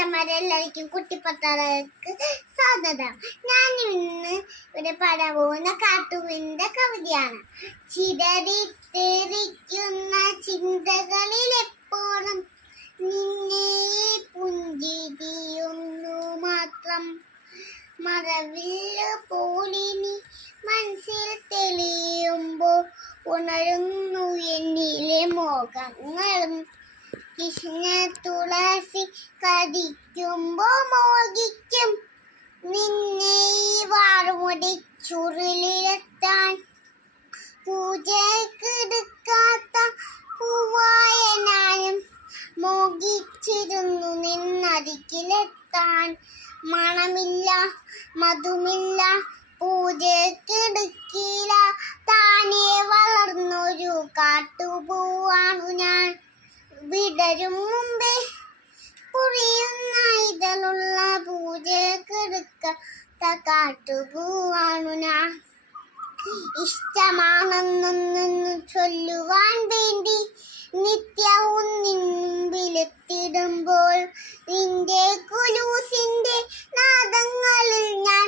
അച്ഛന്മാരെല്ലാവർക്കും കുട്ടിപ്പത്താളർക്ക് സ്വാഗതം. ഞാൻ ഇന്ന് ഇവിടെ പാടാൻ പോകുന്ന കാർട്ടൂണിന്റെ കവിതയാണ്. ചിതറിത്തെറിക്കുന്ന ചിന്തകളിൽ എപ്പോഴും നിന്നെ പുഞ്ചിരിയൊന്നു മാത്രം, മറവില്ല പോലിനി മനസ്സിൽ തെളിയുമ്പോൾ ഉണരുന്നു എന്നിലെ മോഹങ്ങളും. കൃഷ്ണ തുളസി കടിക്കുമ്പോ മോഹിക്കും നിന്നെ ഈ വാറുമുടി ചുരുളിലെത്താൻ. പൂജക്കെടുക്കാത്ത പൂവായ ഞാനും മോഹിച്ചിരുന്നു നിന്നരികിലെത്താൻ. മണമില്ല മധുമില്ല പൂജക്കെടുക്കില്ല, താനേ വളർന്നൊരു കാട്ടുപൂവാണു ഞാൻ. വിടരും മുമ്പേ പുറിയുന്ന ഇതളുള്ള പൂജക്കെടുക്കാത്ത കാട്ടുപൂവാണു ഞാൻ. ഇഷ്ടമാണെന്നൊന്നു ചൊല്ലുവാൻ വേണ്ടി നിത്യവും നിൻമുമ്പിലെത്തിടുമ്പോൾ നിന്റെ കുലൂസിന്റെ നാദങ്ങളിൽ ഞാൻ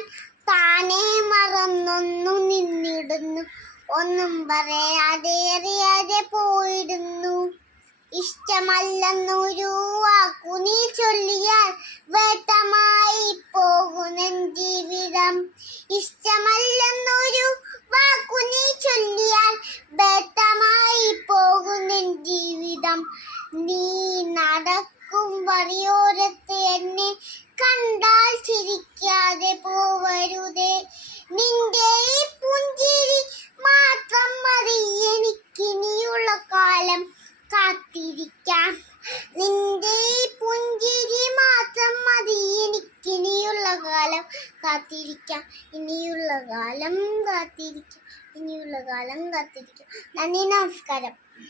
താനേ മറന്നൊന്നു നിന്നിടുന്നു. ഒന്നും പറയാതെ അറിയാതെ പോയിടുന്നു. ഇഷ്ടമല്ലെന്നൊരു വാക്കു നീ ചൊല്ലിയാൽ വ്യർത്ഥമായി പോകുന്നെൻ ജീവിതം. ഇഷ്ടമല്ലെന്നൊരു വാക്കു നീ ചൊല്ലിയാൽ വ്യർത്ഥമായി പോകുന്നെൻ ജീവിതം. നീ നടക്കും വഴിയോരത്ത് എന്നെ കണ്ടാൽ ചിരിക്കാതെ പോവരുതേ. നിന്റെ ഈ പുഞ്ചിരി മാത്രം മതി എനിക്കിനിയുള്ള കാലം കാത്തിരിക്കാം. നിന്റെ ഈ പുഞ്ചിരി മാത്രം മതി എനിക്കിനിയുള്ള കാലം കാത്തിരിക്കാം. ഇനിയുള്ള കാലം കാത്തിരിക്കാം. നന്ദി, നമസ്കാരം.